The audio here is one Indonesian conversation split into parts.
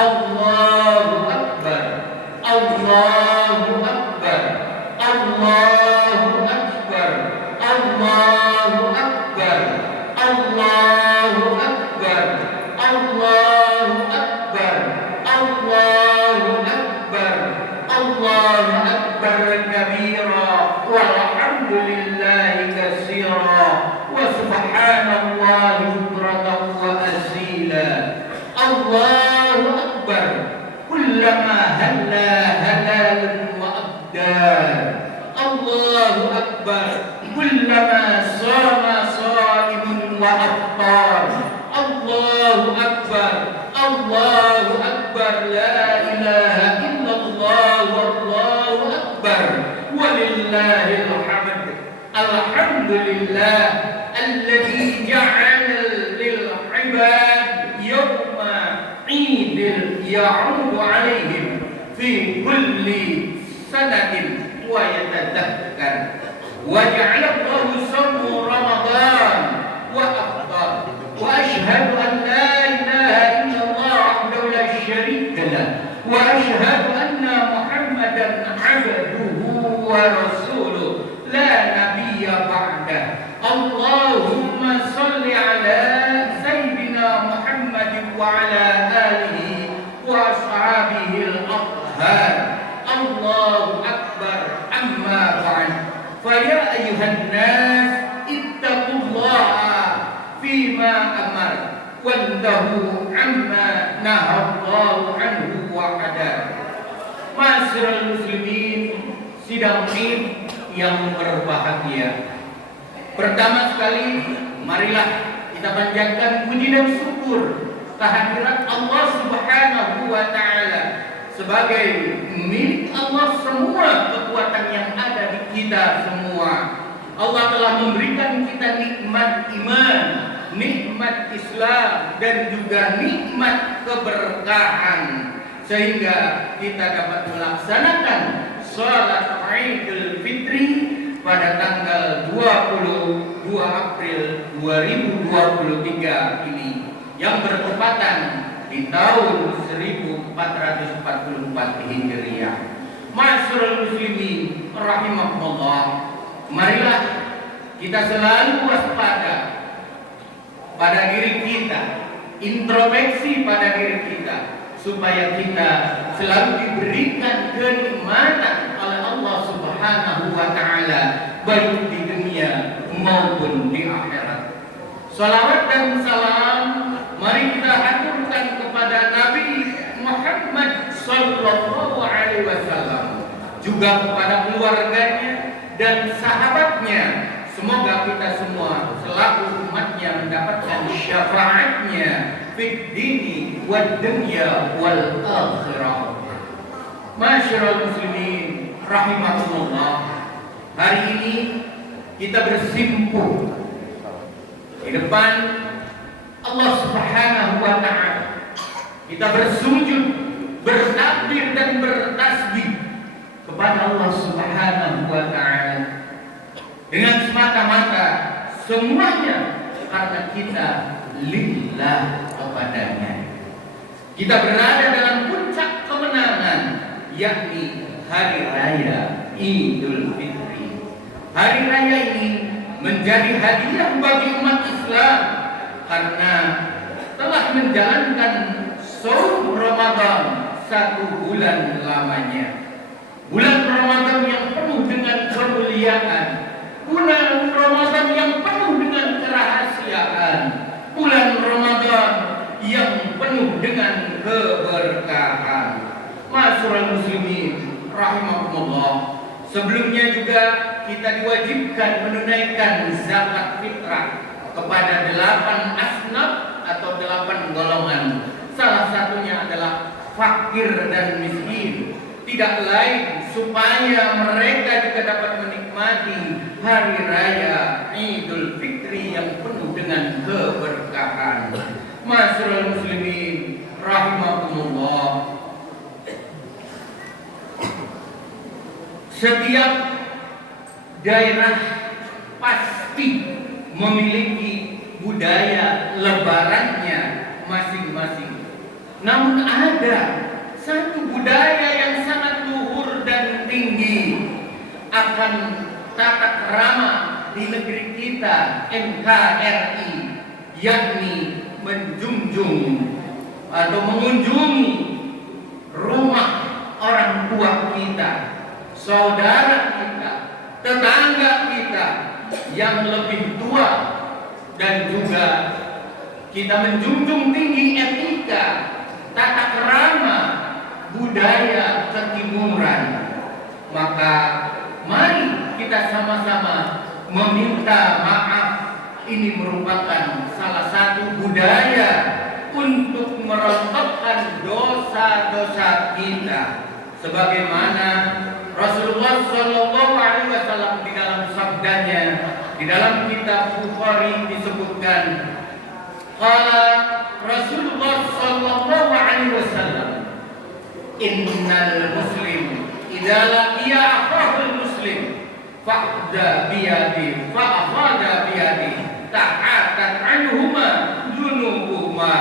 Allahu Akbar, Allahu Akbar, Allahu Akbar, Allahu Akbar, Allahu Akbar, Allahu Akbar, Allahu Akbar, Allahu Akbar kabira, walhamdulillahi katsira, wa subhanallahi bukratan wa asila. Allahu Akbar, kullama halla halal wa abdal. Allahu Akbar, kullama sama saimun wa aftar. Allahu Akbar, Allahu Akbar, la ilaha illallah, wallahu akbar, walillahil hamd. Alhamdulillah alladzi ja'ala lil ibad yawma 'idin ya'udu 'alaihim fi kulli sanatin wa yatadhakkar. Wa ja'ala Allahu sawma Ramadan wa afṭar. Wa ashhadu an la ilaha illallah wahdahu la syarika lah. Wa ashhadu anna Muhammadan 'abduhu wa rasuluh la nabiyya ba'dah. Allahumma shalli ala sayyidina Muhammad wa ala alihi wa ashabihi al-athhar. Allahu akbar, amma ba'd. Fa ya ayyuhan nas ittaqullaha fima amar wantahu amma nahallahu anhu wa hadar. Ma'asyiral muslimin, sidang Id yang berbahagia. Pertama sekali, marilah kita panjatkan puji dan syukur kehadirat Allah Subhanahu wa taala. Sebagai milik Allah semua kekuatan yang ada di kita semua. Allah telah memberikan kita nikmat iman, nikmat Islam, dan juga nikmat keberkahan, sehingga kita dapat melaksanakan salat Idul Fitri pada tanggal 22 April 2023 ini yang bertepatan di tahun 1444 Hijriah. Ma'asyiral muslimin rahimakumullah, marilah kita selalu waspada pada diri kita, introspeksi pada diri kita, supaya kita selalu diberikan kenikmatan oleh Allah Subhanahu wa taala baik di dunia maupun di akhirat. Salawat dan salam mari kita haturkan kepada Nabi Muhammad sallallahu alaihi wasallam, juga kepada keluarganya dan sahabatnya. Semoga kita semua selaku umatnya mendapatkan syafaatnya fid dini wad dunya wal akhirah. Ma'asyiral muslimin rahimakumullah, hari ini kita bersimpuh di depan Allah Subhanahu wa taala. Kita bersujud, bertakbir dan bertasbih kepada Allah Subhanahu wa taala dengan semata-mata semuanya karena kita lillah kepadanya. Kita berada dalam puncak kemenangan, yakni hari raya Idul Fitri. Hari raya ini menjadi hadiah bagi umat Islam karena telah menjalankan shaum Ramadan 1 bulan lamanya. Bulan Ramadan yang penuh dengan kemuliaan, bulan Ramadan yang penuh dengan kerahasiaan, bulan Ramadan yang penuh dengan keberkahan. Ma'asyiral muslimin rahimakumullah, sebelumnya juga kita diwajibkan menunaikan zakat fitrah kepada 8 asnaf atau 8 golongan. Salah satunya adalah fakir dan miskin. Tidak lain supaya mereka juga dapat menikmati hari raya Idul Fitri yang penuh dengan keberkahan. Ma'asyiral muslimin rahimakumullah, setiap daerah pasti memiliki budaya lebarannya masing-masing. Namun ada satu budaya yang sangat luhur dan tinggi akan tata krama di negeri kita NKRI, yakni menjunjung atau mengunjungi rumah orang tua kita, saudara kita, tetangga kita yang lebih tua, dan juga kita menjunjung tinggi etika, tata krama, budaya ketimuran. Maka mari kita sama-sama meminta maaf. Ini merupakan salah satu budaya untuk merontokkan dosa-dosa kita, sebagaimana Rasulullah Shallallahu Alaihi Wasallam di dalam sabdanya di dalam kitab Bukhari disebutkan, qala Rasulullah Shallallahu Alaihi Wasallam, innal muslim idza laqiya akhahul muslim fa'da biyadi fa'akhadha biyadi ta'atat anhuma junubuhuma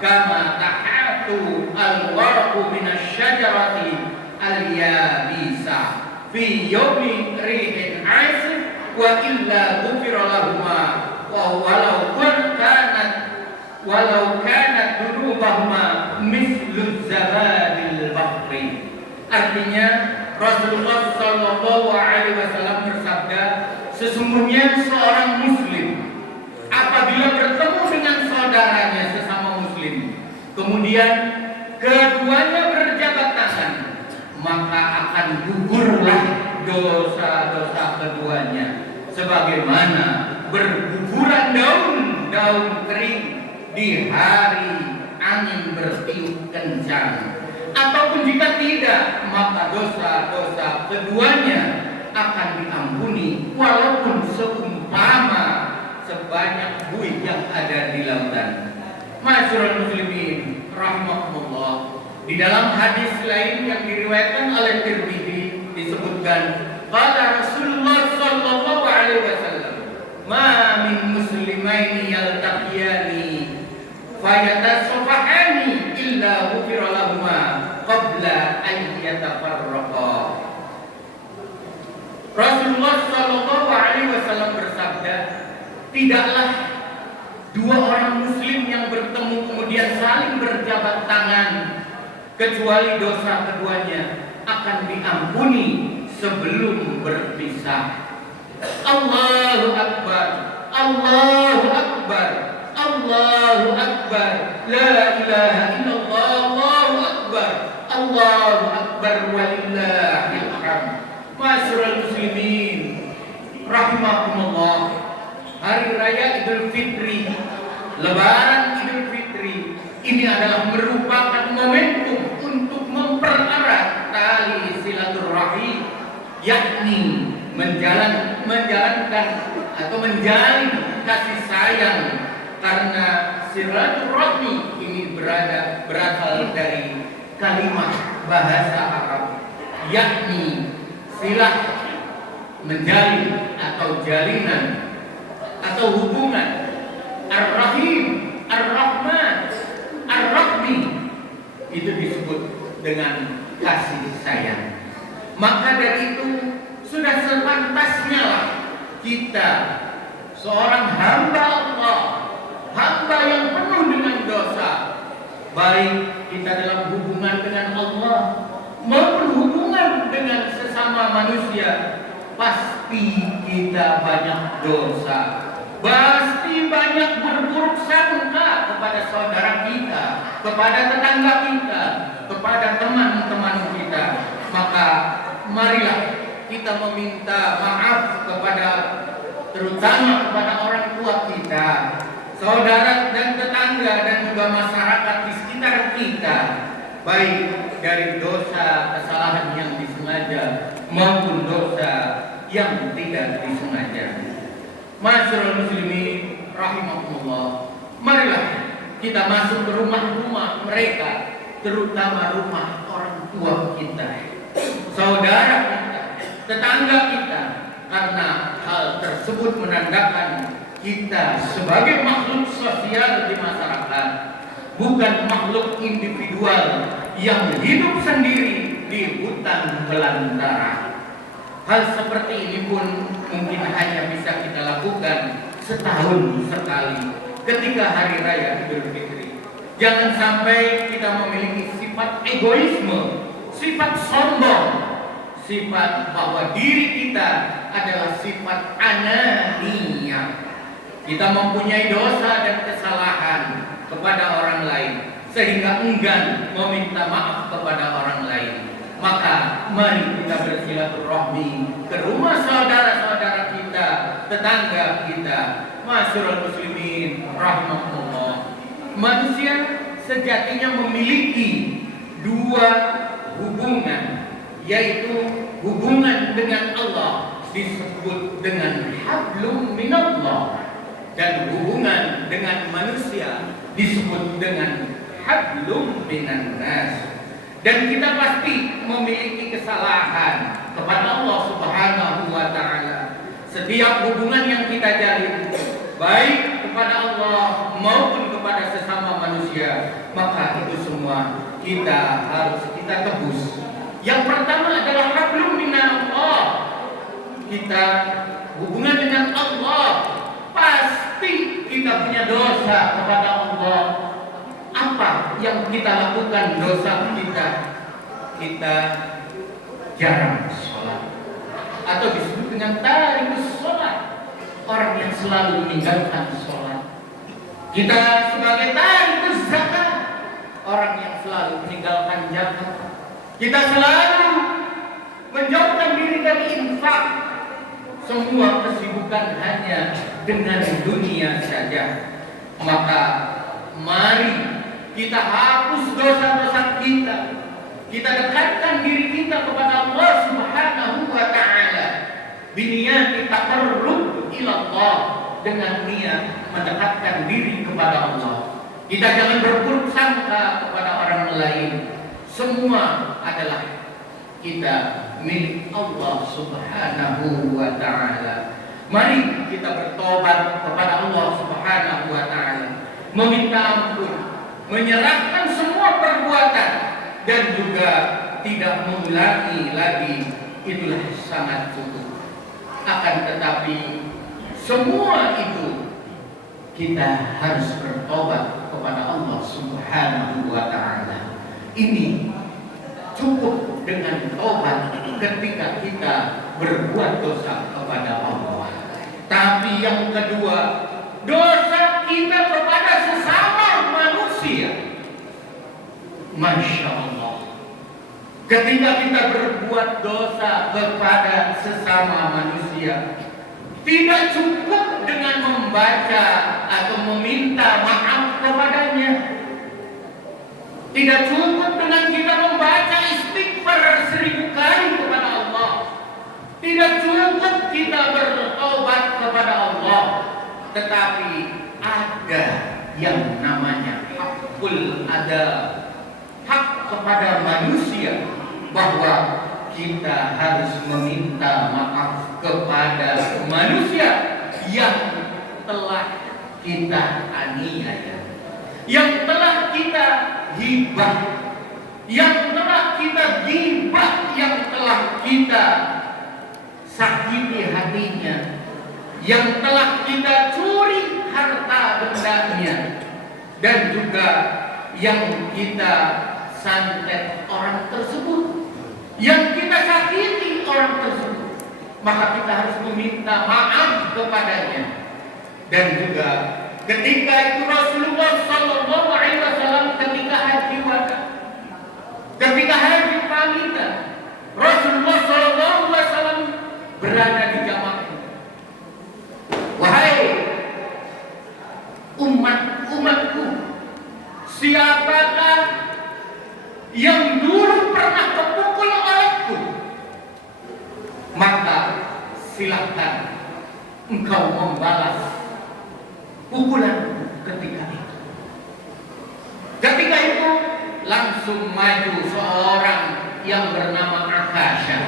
kama ta'atu al-warqu minasyajarati al-yabisa fi yawmi rihin asif wa illa ghufira lahuma wa walau kanat dunubahuma mislu zabadil bahri. Artinya Rasulullah Shallallahu Alaihi Wasallam bersabda, sesungguhnya seorang muslim apabila bertemu dengan saudaranya sesama muslim, kemudian keduanya berjabat tangan, maka akan gugurlah dosa-dosa keduanya, sebagaimana berguguran daun kering di hari angin bertiup kencang. Ataupun jika tidak, maka dosa-dosa keduanya akan diampuni walaupun seumpama sebanyak buih yang ada di lautan. Ma'asyiral muslimin rahimakumullah, di dalam hadis lain yang diriwayatkan oleh Tirmidzi disebutkan, qala Rasulullah sallallahu alaihi wasallam, ma min muslimaini yaltaqiyani fayatasafahani illa ghufira lahuma qabla an yatafarraqa. Rasulullah sallallahu alaihi wasallam bersabda, tidaklah dua orang muslim yang bertemu kemudian saling berjabat tangan kecuali dosa keduanya akan diampuni sebelum berpisah. Allahu akbar, Allahu akbar, Allahu akbar, la ilaha illallah, Allahu akbar, Allahu akbar, walillahil hamd. Ma'asyiral muslimin rahimakumullah, hari raya Idul Fitri, Lebaran Idul Fitri ini adalah merupakan momentum untuk mempererat tali silaturahim, yakni menjalankan atau menjalin kasih sayang, karena silaturahmi ini berasal dari kalimat bahasa Arab, yakni silah, menjalin atau jalinan atau hubungan, ar-rahim, ar-rahman, ar-rahmi, itu disebut dengan kasih sayang. Maka dari itu sudah sepantasnya lah kita, seorang hamba Allah, hamba yang penuh dengan dosa, baik kita dalam hubungan dengan Allah maupun hubungan dengan sesama manusia, pasti kita banyak dosa, pasti banyak berburuk sangka kepada saudara kita, kepada tetangga kita, kepada teman-teman kita. Maka marilah kita meminta maaf kepada, terutama kepada orang tua kita, saudara dan tetangga, dan juga masyarakat di sekitar kita, baik dari dosa kesalahan yang disengaja maupun dosa yang tidak disengaja. Ma'asyiral muslimin rahimakumullah, marilah kita masuk ke rumah-rumah mereka, terutama rumah orang tua kita, saudara kita, tetangga kita, karena hal tersebut menandakan kita sebagai makhluk sosial di masyarakat bukan makhluk individual yang hidup sendiri di hutan belantara. Hal seperti ini pun mungkin hanya bisa kita lakukan setahun sekali ketika hari raya Idul Fitri. Jangan sampai kita memiliki sifat egoisme, sifat sombong, sifat bahwa diri kita adalah sifat anania. Kita mempunyai dosa dan kesalahan kepada orang lain sehingga enggan meminta maaf kepada orang lain. Maka mari kita bersilaturahmi ke rumah saudara-saudara kita, tetangga kita. Masyarul muslimin rahimahullah. Manusia sejatinya memiliki dua hubungan, yaitu hubungan dengan Allah disebut dengan hablum minallah, dan hubungan dengan manusia disebut dengan hablum minan nas. Dan kita pasti memiliki kesalahan kepada Allah Subhanahu wa taala. Setiap hubungan yang kita jalin, baik kepada Allah maupun kepada sesama manusia, maka itu semua harus kita tebus. Yang pertama adalah hablum minallah. Kita hubungan dengan Allah, pasti kita punya dosa kepada Allah. Apa yang kita lakukan dosa kita? Kita jarang sholat, atau disebut dengan tarikus sholat, orang yang selalu meninggalkan sholat. Kita sebagai tarikus zakat, orang yang selalu meninggalkan zakat. Kita selalu menjauhkan diri dari infak. Semua kesibukan hanya dengan dunia saja. Maka mari kita hapus dosa-dosa kita. Kita dekatkan diri kita kepada Allah Subhanahu wa taala. Biniyati taqarrub ila Allah, dengan niat mendekatkan diri kepada Allah. Kita jangan berburuk sangka kepada orang lain. Semua adalah kita milik Allah Subhanahu wa taala. Mari kita bertobat kepada Allah Subhanahu wa taala, meminta ampun, menyerahkan semua perbuatan, dan juga tidak mengulangi lagi. Itulah sangat cukup. Akan tetapi semua itu kita harus bertobat kepada Allah Subhanahu wa taala. Ini cukup dengan tobat ketika kita berbuat dosa kepada Allah. Tapi yang kedua, dosa kita kepada sesama manusia. Masya Allah, ketika kita berbuat dosa kepada sesama manusia, tidak cukup dengan membaca atau meminta maaf kepadanya. Tidak cukup dengan kita membaca istighfar 1000 kali kepada Allah. Tidak cukup kita bertobat kepada Allah. Tetapi ada yang namanya hakul adab, hak kepada manusia, bahwa kita harus meminta maaf kepada manusia yang telah kita aniaya, yang telah kita hibah, yang telah kita gibah, yang telah kita sakiti hatinya, yang telah kita curi harta bendanya, dan juga yang kita santet orang tersebut, yang kita sakiti orang tersebut. Maka kita harus meminta maaf kepadanya. Dan juga ketika itu Rasulullah Sallallahu Alaihi Wasallam ketika haji wada, ketika haji pamitan, Rasulullah Sallallahu Alaihi Wasallam berada di jamaah. Wahai umatku, siapakah yang dulu pernah terpukul olehku? Maka silahkan engkau membalas pukulan ketika itu. Ketika itu langsung maju seorang yang bernama Akasha,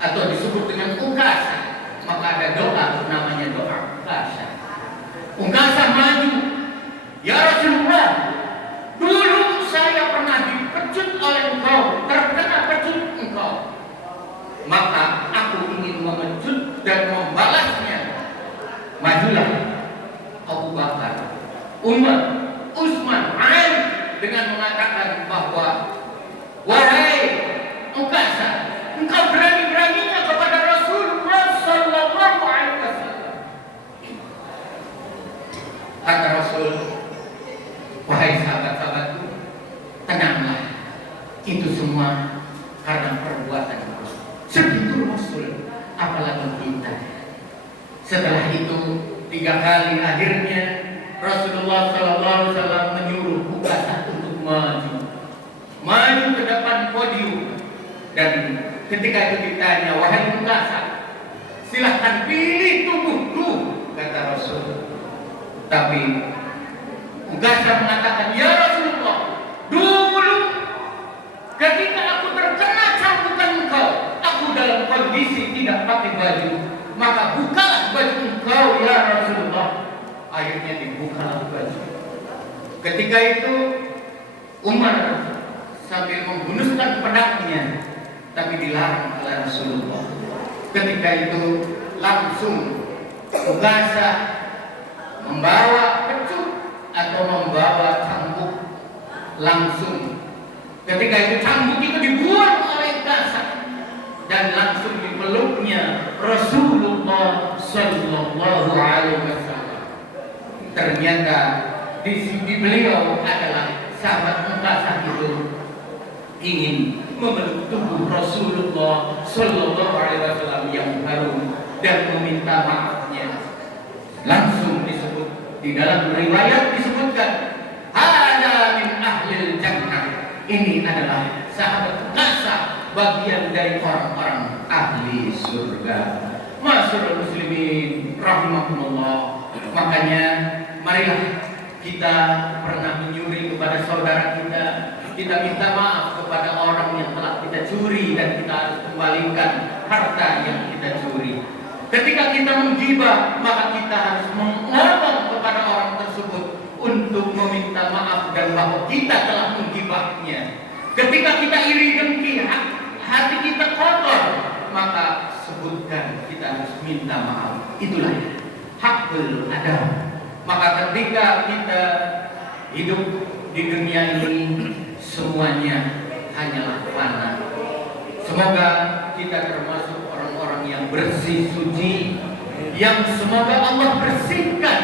atau disebut dengan Ukasa. Maka ada doa namanya doa Ukasa. Ukasa maju, ya Rasulullah, mengatakan bahwa wahai Ukasha, engkau berani-beraninya kepada Rasulullah Sallallahu Alaihi Wasallam. Kata Rasul, wahai sahabat-sahabatku, tenanglah, itu semua karena perbuatan segitu Rasul, apalagi kita. Setelah itu 3 kali akhirnya Rasulullah SAW menyuruh Ukasha untuk maju ke depan podium, dan ketika itu ditanya, wahai Ukasha, silahkan pilih tubuhku, kata Rasul. Tapi Ukasha mengatakan, ya Rasulullah, dulu ketika aku terkena cambukan engkau, aku dalam kondisi tidak pakai baju, maka bukalah baju engkau ya Rasulullah. Akhirnya dibukalah baju. Ketika itu Umar sambil menghunuskan pedangnya, tapi dilarang oleh Rasulullah. Ketika itu langsung Ukasha membawa pecut atau membawa cambuk langsung. Ketika itu cambuk itu dibuang oleh Ukasha dan langsung dipeluknya Rasulullah Sallallahu Alaihi Wasallam. Ternyata di sini beliau adalah sahabat Ukasha itu ingin memeluk tubuh Rasulullah Sallallahu Alaihi Wasallam yang harum dan meminta maafnya. Langsung disebut di dalam riwayat disebutkan, ada min ahlil jannah. Ini adalah sahabat Ukasha, bagian dari orang-orang ahli surga. Masyaallah muslimin rahimakumullah. Makanya marilah kita pernah menyuri kepada saudara kita, kita minta maaf kepada orang yang telah kita curi dan kita harus kembalikan harta yang kita curi. Ketika kita menggibah, maka kita harus mengomong kepada orang tersebut untuk meminta maaf dan bahwa kita telah menggibahnya. Ketika kita iri dengki, hati kita kotor, maka sebutkan, kita harus minta maaf. Itulah hakul adam. Maka ketika kita hidup di dunia ini, semuanya hanyalah fana. Semoga kita termasuk orang-orang yang bersih suci, yang semoga Allah bersihkan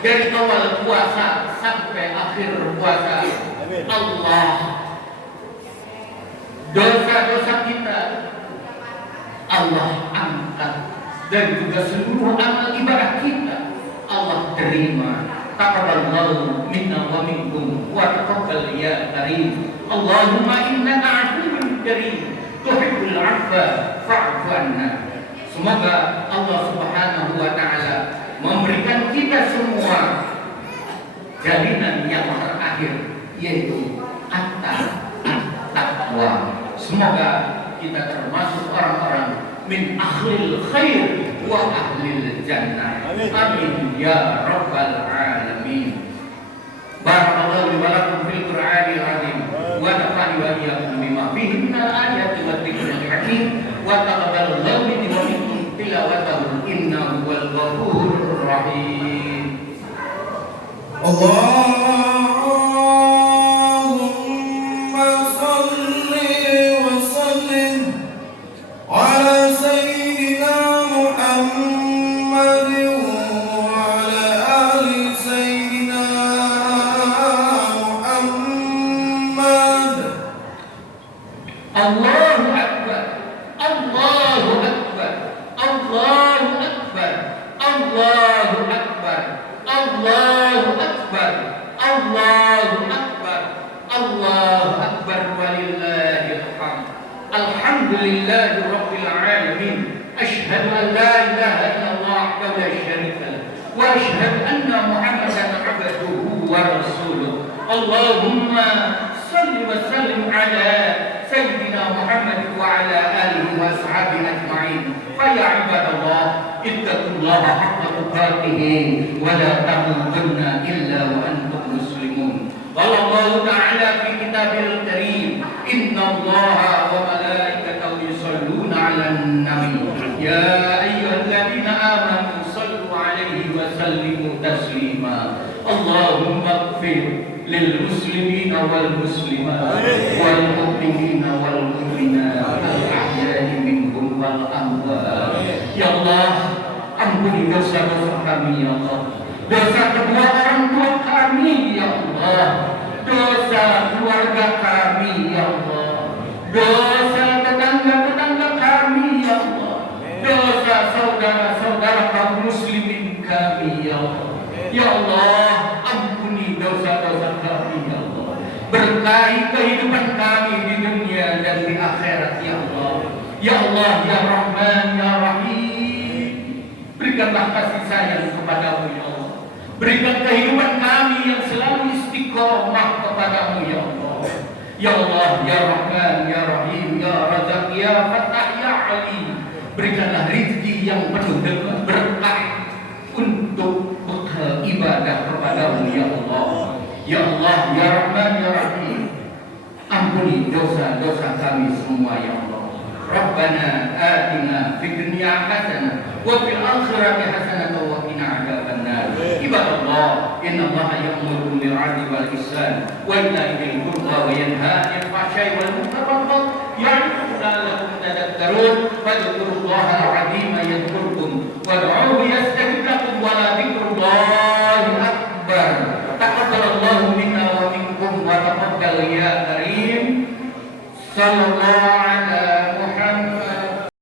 dari awal puasa sampai akhir puasa. Allah dosa-dosa kita Allah angkat, dan juga seluruh amal ibadah kita Allah terima. Taqabbalallahu minna wa minkum wa taqabbal ya karim. Allahumma innaka 'afuwwun karim tuhibbul 'afwa fa'fu 'anna. Semoga Allah Subhanahu wa taala memberikan kita semua jalinan yang terakhir, yaitu at-taqwa. Semoga kita termasuk orang-orang min ahlil khair wa ahlil jannah. Amin ya rabbal alamin. Barakallahu li wa lakum fil Qur'anil azim wa nafa'ani wa iyyakum bima fihi minal ayati wa dzikril hakim wa taqabbalallahu minni wa minkum tilawatahu innahu wal ghafurur rahim. Allahumma shalli wa sallim ala sayyidina Muhammad wa ala ali sayyidina Muhammad. Allahu akbar, Allahu akbar, Allahu akbar, Allahu akbar, Allahu akbar, Allahu akbar, Allahu akbar walillahil hamd. Alhamdulillahi rabbil alamin. Asyhadu an la ilaha illallah wahdahu la syarika lah wa asyhadu anna Muhammadan abduhu wa rasuluh. Allahumma salli wa sallim ala sayyidina Muhammad wa ala alihi wa ashabihi ajma'in. Fa ya ibadallah ittaqullaha haqqa tuqatih wa la tamutunna illa wa antum muslimun. Qala Allah ta'ala fi kitabil karim, innallaha wa malaikatahu yusholluna 'alan nabi ya ayyuhalladzina amanu shallu 'alaihi wa sallimu taslima. Allahumma ighfir lil muslimin المسلمين والمسلمات والمؤمنين والمؤمنات الأحياء منهم والأموات. Ya Allah, ampuni dosa-dosa kami ya Allah, dosa kedua orang tua kami ya Allah, dosa keluarga kami ya Allah, dosa tetangga-tetangga kami ya Allah, dosa saudara-saudara kaum muslimin kami ya Allah. Ya Allah, ampuni dosa-dosa kami ya Allah, berkahi kehidupan kami di dunia dan di akhirat ya Allah. Ya Allah, ya Rahman, ya Rahim, berikanlah kasih sayang kepadamu ya Allah, berikan kehidupan kami yang selalu istiqomah kepadamu ya Allah. Ya Allah, ya Rahman, ya Rahim, ya Razak, ya Fattah, ya Alim, berikanlah rezeki yang penuh dengan berkah untuk bekal ibadah kepadamu ya Allah. Ya Allah, ya Rahman, ya Rahim, ampuni dosa-dosa kami semua ya Allah. Rabbana atina fid dunya hasanah wa fil akhirati hasanah wa qina adzabannar. Ibadallah, innallaha ya'muru bil 'adli wal ihsan wa ita'i dzil qurba wa yanha 'anil fahsya'i wal munkar wal baghi ya'idukum la'allakum tadhakkarun. Fadhkurullaha